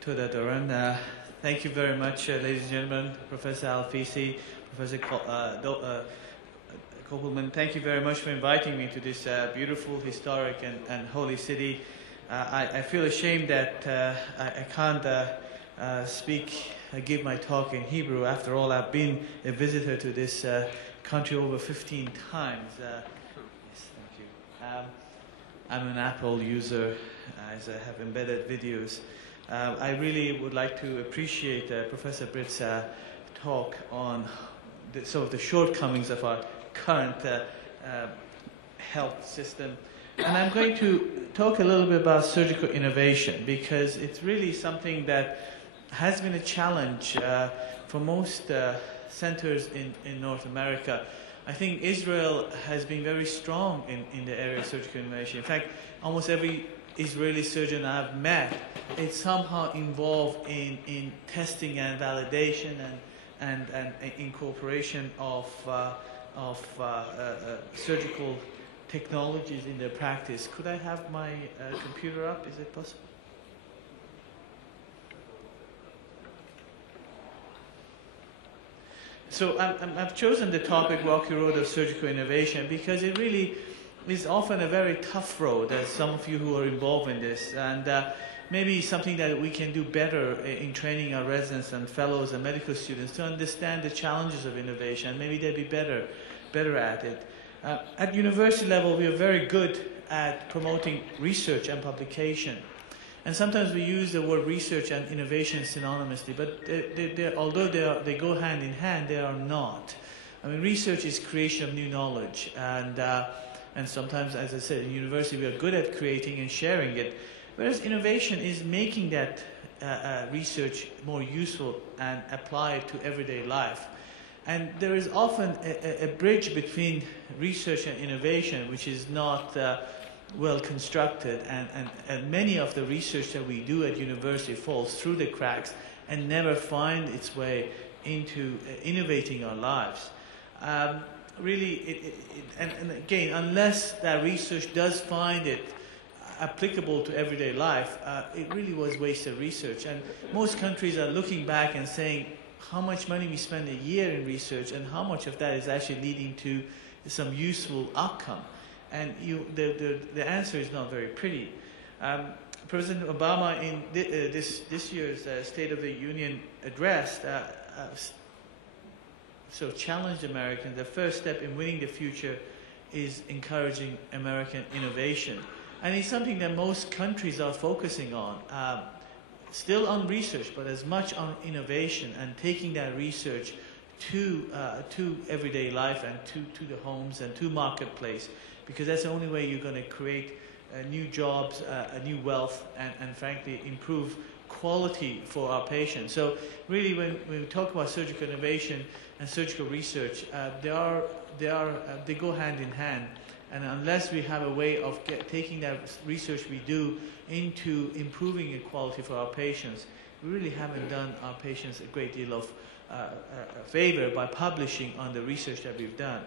Toda Doran. Thank you very much, ladies and gentlemen, Professor Al-Fisi, Professor Kopelman. Thank you very much for inviting me to this beautiful, historic, and holy city. I feel ashamed that I can't give my talk in Hebrew. After all, I've been a visitor to this country over 15 times. Yes, thank you. I'm an Apple user, as I have embedded videos. I really would like to appreciate Professor Britt's talk on some of the shortcomings of our current health system. And I'm going to talk a little bit about surgical innovation, because it's really something that has been a challenge for most centers in North America. I think Israel has been very strong in the area of surgical innovation. In fact, almost every Israeli surgeon I've met is somehow involved in testing and validation and incorporation of surgical technologies in their practice. Could I have my computer up? Is it possible? So I've chosen the topic Rocky Road of Surgical Innovation because it really is often a very tough road, as some of you who are involved in this, and maybe something that we can do better in training our residents and fellows and medical students to understand the challenges of innovation. Maybe they'd be better at it. At university level, we are very good at promoting research and publication. And sometimes we use the word research and innovation synonymously, but although they go hand in hand, they are not. I mean, research is creation of new knowledge, and sometimes, as I said, in university we are good at creating and sharing it, whereas innovation is making that research more useful and apply it to everyday life. And there is often a bridge between research and innovation which is not well constructed, and many of the research that we do at university falls through the cracks and never find its way into innovating our lives. Really, and again, unless that research does find it applicable to everyday life, it really was wasted research. And most countries are looking back and saying how much money we spend a year in research and how much of that is actually leading to some useful outcome. And the answer is not very pretty. President Obama, in this year's State of the Union address, so challenged Americans. The first step in winning the future is encouraging American innovation. And it's something that most countries are focusing on. Still on research, but as much on innovation and taking that research to everyday life and to the homes and to marketplace, because that's the only way you're going to create new jobs, a new wealth, and frankly improve quality for our patients. So really, when we talk about surgical innovation and surgical research, they go hand in hand. And unless we have a way of taking that research we do into improving the quality for our patients, we really haven't done our patients a great deal of favor by publishing on the research that we've done.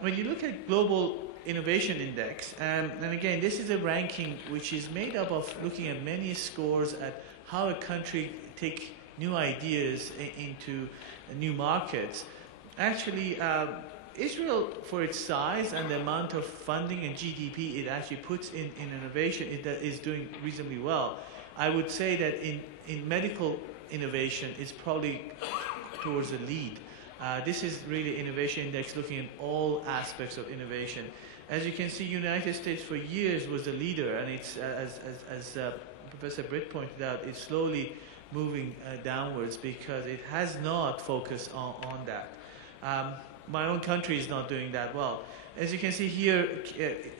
When you look at Global Innovation Index, and again, this is a ranking which is made up of looking at many scores at how a country take new ideas into new markets. Actually, Israel, for its size and the amount of funding and GDP it actually puts in innovation, it is doing reasonably well. I would say that in medical innovation, it's probably towards the lead. This is really Innovation Index looking at all aspects of innovation. As you can see, United States for years was the leader, and it's, as Professor Britt pointed out, it's slowly moving downwards because it has not focused on that. My own country is not doing that well. As you can see here,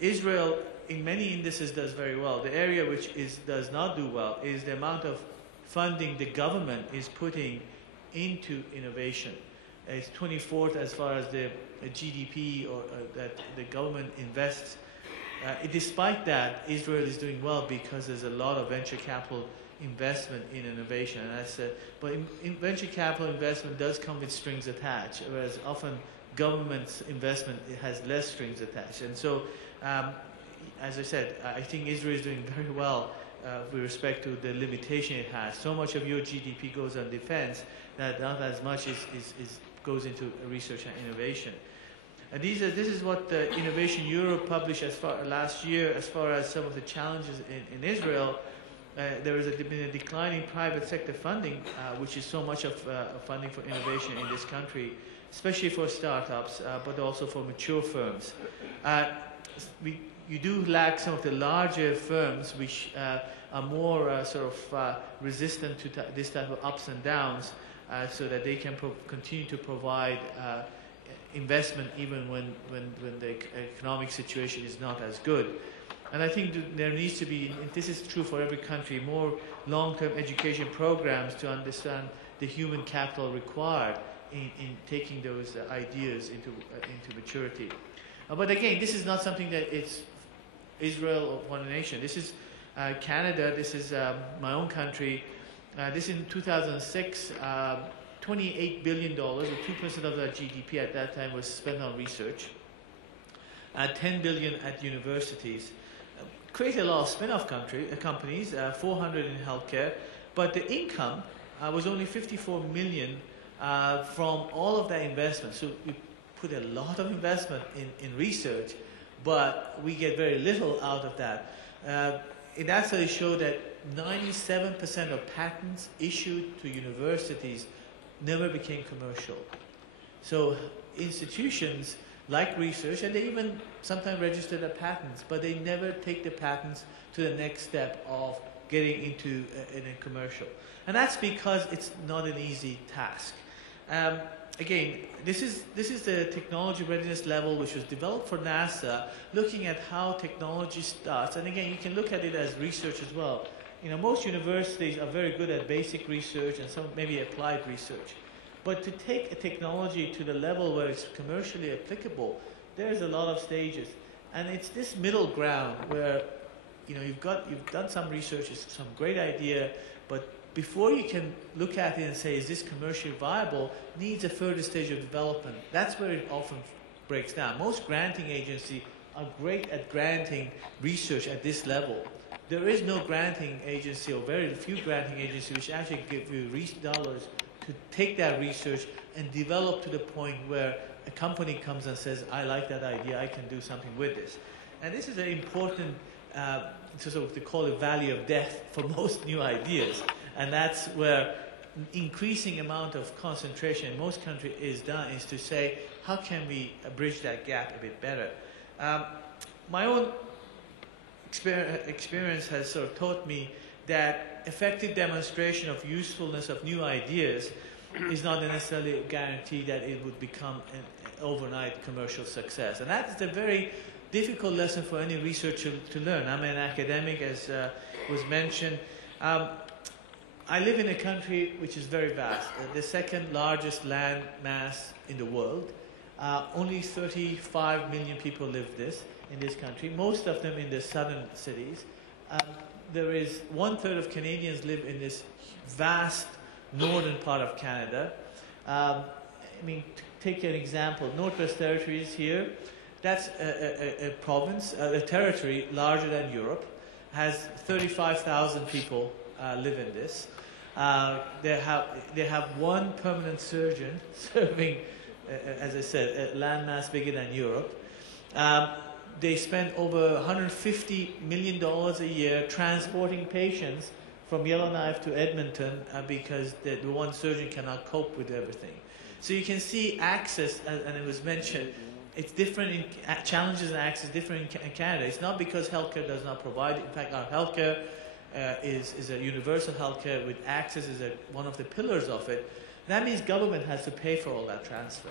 Israel in many indices does very well. The area which does not do well is the amount of funding the government is putting into innovation. It's 24th as far as the GDP that the government invests. Despite that, Israel is doing well because there's a lot of venture capital investment in innovation. But in venture capital investment does come with strings attached, whereas often government's investment has less strings attached. And so, as I said, I think Israel is doing very well with respect to the limitation it has. So much of your GDP goes on defense that not as much goes into research and innovation. And this is what the Innovation Europe published last year as far as some of the challenges in Israel. There has been a decline in private sector funding, which is so much of funding for innovation in this country, especially for startups, but also for mature firms. You do lack some of the larger firms which are more resistant to this type of ups and downs, so that they can continue to provide investment even when the economic situation is not as good. And I think there needs to be, and this is true for every country, more long-term education programs to understand the human capital required in taking those ideas into maturity. But again, this is not something that it's Israel or one nation. This is Canada. This is my own country. This in 2006, $28 billion, or 2% of our GDP at that time, was spent on research. $10 billion at universities. Created a lot of spin-off companies, 400 in healthcare, but the income was only 54 million from all of that investment. So we put a lot of investment in research, but we get very little out of that. It actually showed that 97% of patents issued to universities never became commercial. So institutions like research, and they even sometimes register their patents, but they never take the patents to the next step of getting into a commercial. And that's because it's not an easy task. Again, this is the technology readiness level which was developed for NASA, looking at how technology starts. And again, you can look at it as research as well. You know, most universities are very good at basic research and some maybe applied research. But to take a technology to the level where it's commercially applicable, there's a lot of stages. And it's this middle ground where, you know, you've done some research, it's some great idea, but before you can look at it and say, is this commercially viable, needs a further stage of development. That's where it often breaks down. Most granting agencies are great at granting research at this level. There is no granting agency, or very few granting agencies, which actually give you dollars to take that research and develop to the point where a company comes and says, I like that idea, I can do something with this. And this is an important, they call it value of death for most new ideas. And that's where increasing amount of concentration in most countries is done, is to say, how can we bridge that gap a bit better? My own experience has sort of taught me that effective demonstration of usefulness of new ideas is not necessarily a guarantee that it would become an overnight commercial success. And that is a very difficult lesson for any researcher to learn. I'm an academic, as was mentioned. I live in a country which is very vast, the second largest land mass in the world. Only 35 million people live in this country, most of them in the southern cities. There is 1/3 of Canadians live in this vast northern part of Canada. I mean, take an example, Northwest Territories here. That's a province, a territory larger than Europe, has 35,000 people live in this. They have one permanent surgeon serving, as I said, a landmass bigger than Europe. They spend over $150 million a year transporting patients from Yellowknife to Edmonton because the one surgeon cannot cope with everything. So you can see access, and it was mentioned, it's different, challenges and access different in Canada. It's not because healthcare does not provide it. In fact, our healthcare is a universal healthcare with access is one of the pillars of it. That means government has to pay for all that transfer.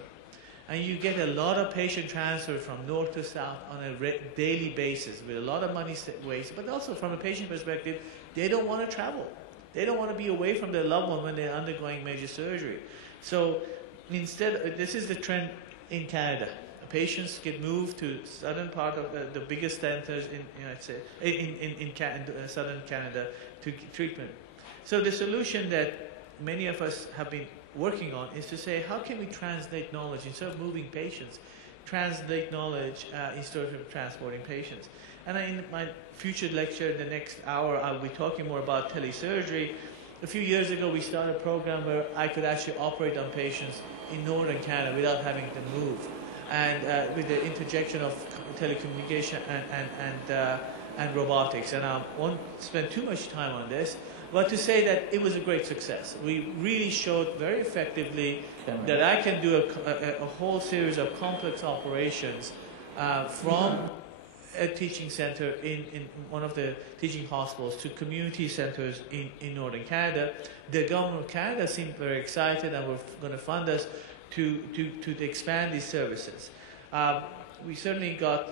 And you get a lot of patient transfer from north to south on a daily basis with a lot of money wasted. But also from a patient perspective, they don't want to travel. They don't want to be away from their loved one when they're undergoing major surgery. So instead, this is the trend in Canada. Patients get moved to southern part of the biggest centers in southern Canada to treatment. So the solution that many of us have been working on is to say, how can we translate knowledge instead of moving patients, translate knowledge instead of transporting patients? And in my future lecture, in the next hour, I'll be talking more about telesurgery. A few years ago, we started a program where I could actually operate on patients in northern Canada without having to move, and with the interjection of telecommunication and robotics. And I won't spend too much time on this, but to say that it was a great success. We really showed very effectively that I can do a whole series of complex operations from a teaching center in one of the teaching hospitals to community centers in northern Canada. The government of Canada seemed very excited and were going to fund us to expand these services. We certainly got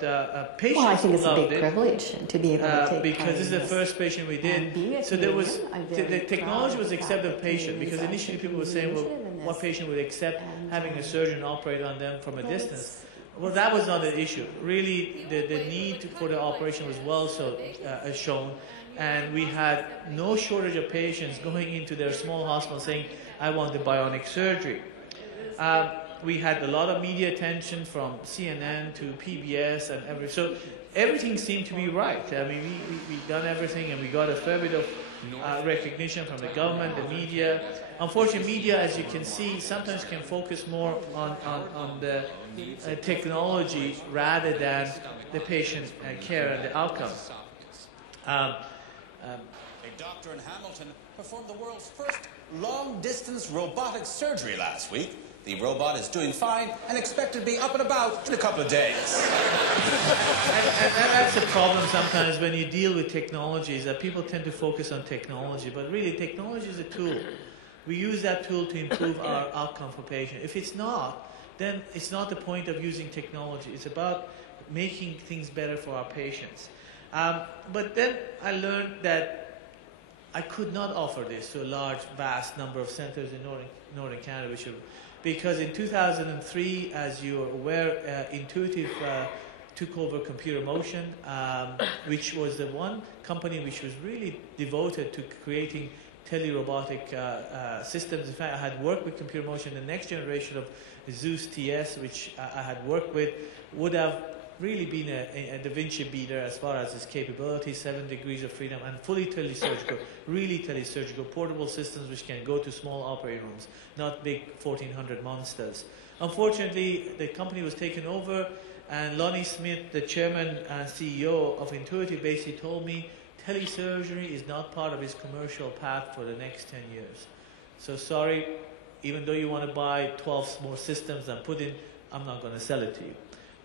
patients. Well, I think it's a big it, privilege to be able to take because this is the first patient we did. So there was the technology was accepted of patient, because initially people were saying, well, what patient would accept having a surgeon operate on them from a distance? Well, that was not an issue. Really, the need for the operation was well shown, and we had no shortage of patients going into their small hospital saying, I want the bionic surgery. We had a lot of media attention from CNN to PBS and everything. So everything seemed to be right. I mean, we done everything, and we got a fair bit of recognition from the government, the media. Unfortunately, media, as you can see, sometimes can focus more on the technology rather than the patient care and the outcomes. A doctor in Hamilton performed the world's first long-distance robotic surgery last week. The robot is doing fine and expected to be up and about in a couple of days. and that's a problem sometimes when you deal with technologies, that people tend to focus on technology, but really technology is a tool. We use that tool to improve our outcome for patients. If it's not, then it's not the point of using technology. It's about making things better for our patients. But then I learned that I could not offer this to a large, vast number of centers in northern Canada, because in 2003, as you are aware, Intuitive took over Computer Motion, which was the one company which was really devoted to creating tele-robotic systems. In fact, I had worked with Computer Motion. The next generation of Zeus TS, which I had worked with, would have really been a Da Vinci beater as far as its capability, 7 degrees of freedom, and fully telesurgical, really telesurgical, portable systems which can go to small operating rooms, not big 1400 monsters. Unfortunately, the company was taken over, and Lonnie Smith, the chairman and CEO of Intuitive, basically told me telesurgery is not part of his commercial path for the next 10 years. So sorry, even though you want to buy 12 more systems and put in, I'm not going to sell it to you.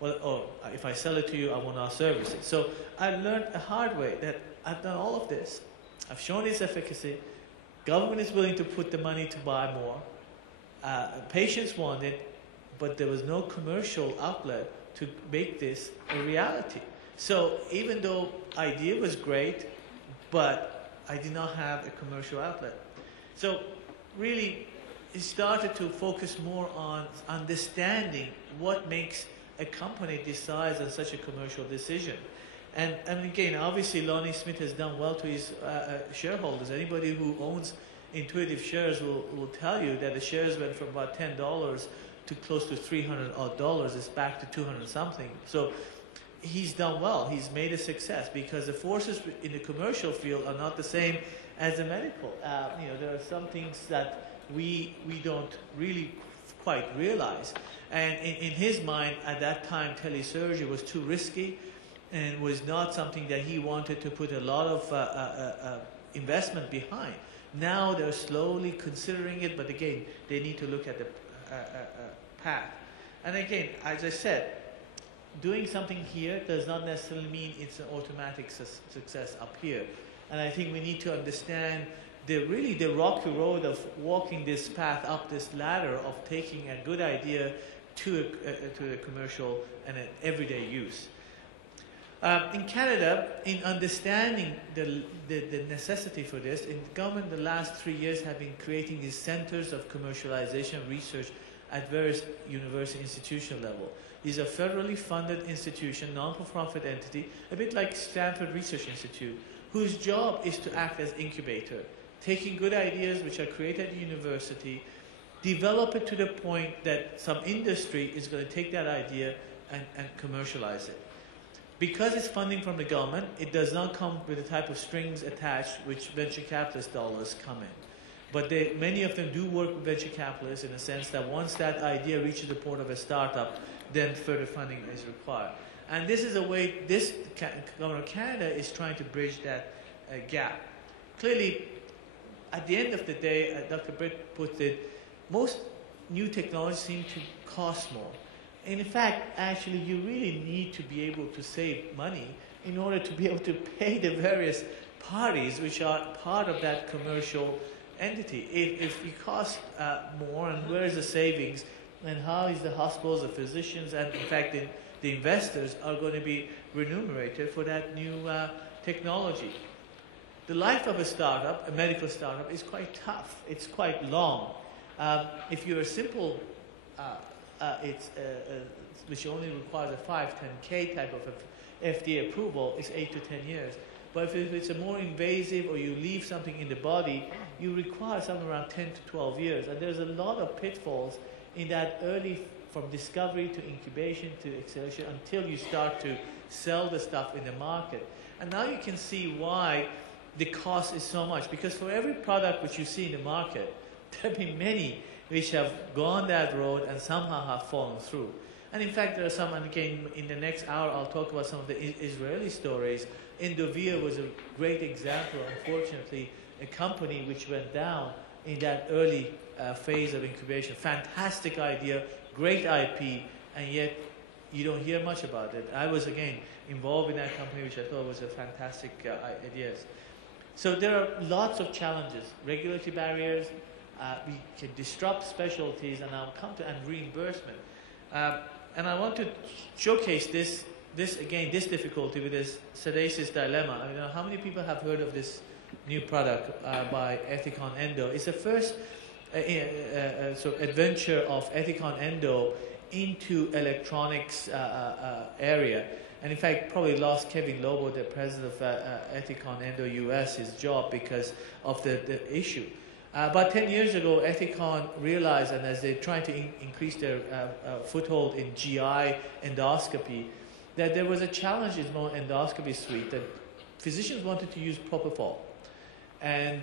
Well, or if I sell it to you, I will not service it. So I learned a hard way that I've done all of this. I've shown its efficacy. Government is willing to put the money to buy more. Patients want it, but there was no commercial outlet to make this a reality. So even though idea was great, but I did not have a commercial outlet. So really, it started to focus more on understanding what makes a company decides on such a commercial decision. And again, obviously Lonnie Smith has done well to his shareholders. Anybody who owns Intuitive shares will tell you that the shares went from about $10 to close to $300 odd. It's back to 200 something. So he's done well. He's made a success, because the forces in the commercial field are not the same as the medical. There are some things that we don't really quite realize. And in his mind, at that time, telesurgery was too risky and was not something that he wanted to put a lot of investment behind. Now they're slowly considering it, but again, they need to look at the path. And again, as I said, doing something here does not necessarily mean it's an automatic success up here. And I think we need to understand the rocky road of walking this path up this ladder of taking a good idea to a commercial and an everyday use. In Canada, in understanding the necessity for this, in government the last 3 years have been creating these centers of commercialization research at various university institution level. These are federally funded institution, non-for-profit entity, a bit like Stanford Research Institute, whose job is to act as incubator, taking good ideas which are created at the university, develop it to the point that some industry is going to take that idea and commercialize it. Because it's funding from the government, it does not come with the type of strings attached which venture capitalist dollars come in. But many of them do work with venture capitalists in a sense that once that idea reaches the point of a startup, then further funding is required. And this is a way this government of Canada is trying to bridge that gap. Clearly, at the end of the day, Dr. Britt put it, most new technologies seem to cost more. And in fact, actually, you really need to be able to save money in order to be able to pay the various parties which are part of that commercial entity. If it costs more, and where is the savings, and how is the hospitals, the physicians, and in fact the investors are going to be remunerated for that new technology. The life of a startup, a medical startup, is quite tough. It's quite long. If you're a simple, which only requires a 510K type of FDA approval, it's 8 to 10 years. But if it's a more invasive or you leave something in the body, you require something around 10 to 12 years. And there's a lot of pitfalls in that early, from discovery to incubation to acceleration, until you start to sell the stuff in the market. And now you can see why the cost is so much. Because for every product which you see in the market, there have been many which have gone that road and somehow have fallen through. And in fact, there are some, and again, in the next hour, I'll talk about some of the Israeli stories. Indovir was a great example, unfortunately, a company which went down in that early phase of incubation. Fantastic idea, great IP, and yet you don't hear much about it. I was, again, involved in that company, which I thought was a fantastic ideas. So there are lots of challenges, regulatory barriers, we can disrupt specialties, and I'll come to, and reimbursement. And I want to showcase this difficulty with this sedasis dilemma. I mean, how many people have heard of this new product by Ethicon Endo? It's the first sort of adventure of Ethicon Endo into electronics area. And in fact, probably lost Kevin Lobo, the president of Ethicon Endo US, his job because of the issue. About 10 years ago, Ethicon realized, and as they're trying to increase their foothold in GI endoscopy, that there was a challenge in more endoscopy suite, that physicians wanted to use propofol. And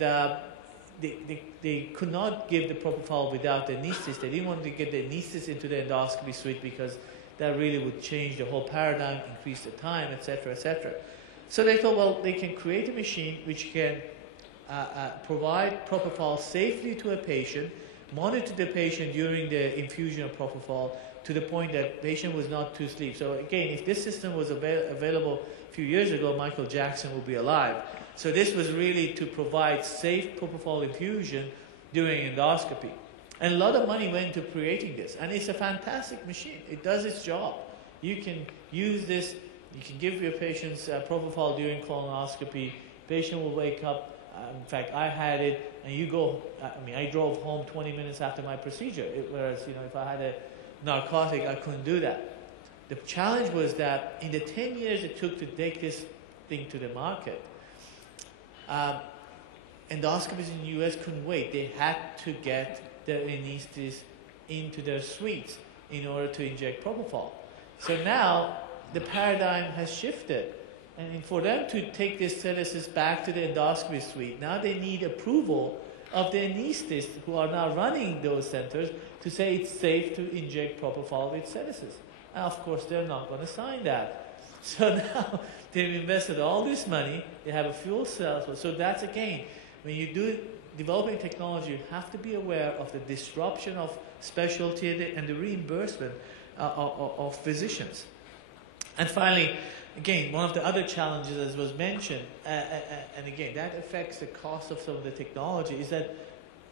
they could not give the propofol without the anesthetist. They didn't want to get the anesthetist into the endoscopy suite because that really would change the whole paradigm, increase the time, etc., etc. So they thought, well, they can create a machine which can provide propofol safely to a patient, monitor the patient during the infusion of propofol to the point that the patient was not to sleep. So again, if this system was available a few years ago, Michael Jackson would be alive. So this was really to provide safe propofol infusion during endoscopy. And a lot of money went into creating this. And it's a fantastic machine. It does its job. You can use this, you can give your patients propofol during colonoscopy. Patient will wake up. In fact, I had it, and you go, I drove home 20 minutes after my procedure, whereas, if I had a narcotic, I couldn't do that. The challenge was that in the 10 years it took to take this thing to the market, endoscopists in the US couldn't wait. They had to get their anesthetists into their suites in order to inject propofol. So now the paradigm has shifted. And for them to take this sedasis back to the endoscopy suite, now they need approval of the anesthetists who are now running those centers to say it's safe to inject propofol with sedasis. And of course, they're not going to sign that. So now they've invested all this money, they have a fuel cell. So that's, again, when you do developing technology, you have to be aware of the disruption of specialty and the reimbursement of physicians. And finally, again, one of the other challenges, as was mentioned, and again, that affects the cost of some of the technology, is that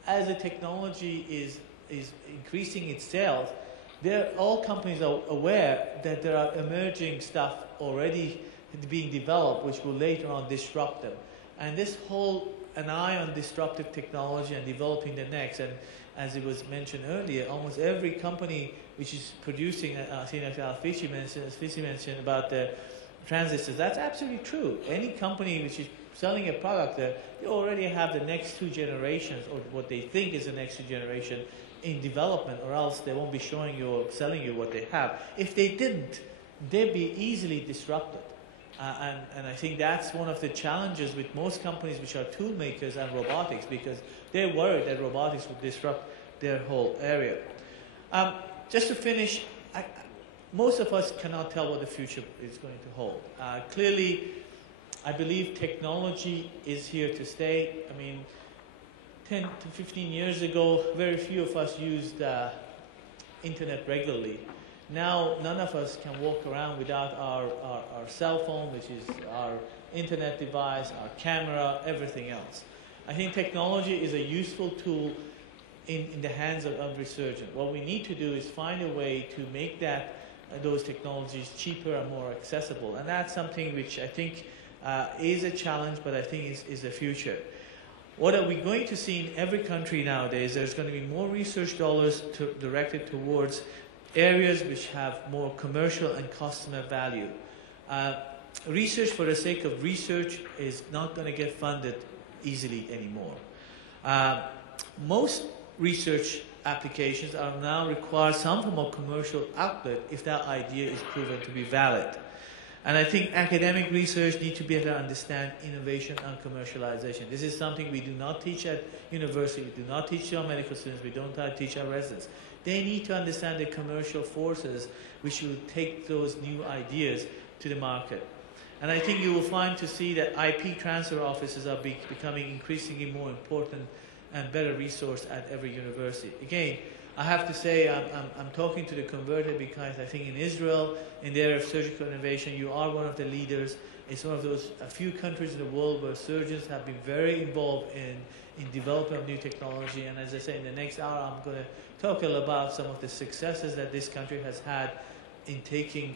as the technology is increasing its sales, all companies are aware that there are emerging stuff already being developed which will later on disrupt them. And this whole, an eye on disruptive technology and developing the next, and as it was mentioned earlier, almost every company which is producing, I think Alfici mentioned about the transistors, that's absolutely true. Any company which is selling a product, they already have the next 2 generations, or what they think is the next 2 generation in development, or else they won't be showing you or selling you what they have. If they didn't, they'd be easily disrupted. And I think that's one of the challenges with most companies which are tool makers and robotics, because they're worried that robotics would disrupt their whole area. Just to finish, most of us cannot tell what the future is going to hold. Clearly, I believe technology is here to stay. I mean, 10 to 15 years ago, very few of us used internet regularly. Now, none of us can walk around without our cell phone, which is our internet device, our camera, everything else. I think technology is a useful tool in the hands of every surgeon. What we need to do is find a way to make those technologies cheaper and more accessible. And that's something which I think is a challenge, but I think is the future. What are we going to see in every country nowadays? There's going to be more research dollars directed towards areas which have more commercial and customer value. Research for the sake of research is not going to get funded easily anymore. Most research applications are now require some form of commercial outlet if that idea is proven to be valid. And I think academic research needs to be able to understand innovation and commercialization. This is something we do not teach at university, we do not teach our medical students, we don't teach our residents. They need to understand the commercial forces which will take those new ideas to the market. And I think you will find to see that IP transfer offices are becoming increasingly more important and better resourced at every university. Again, I have to say I'm talking to the converted because I think in Israel, in the area of surgical innovation, you are one of the leaders. It's one of those a few countries in the world where surgeons have been very involved in development of new technology. And as I say, in the next hour, I'm going to talk a little about some of the successes that this country has had in taking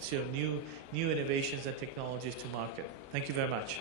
sort of new innovations and technologies to market. Thank you very much.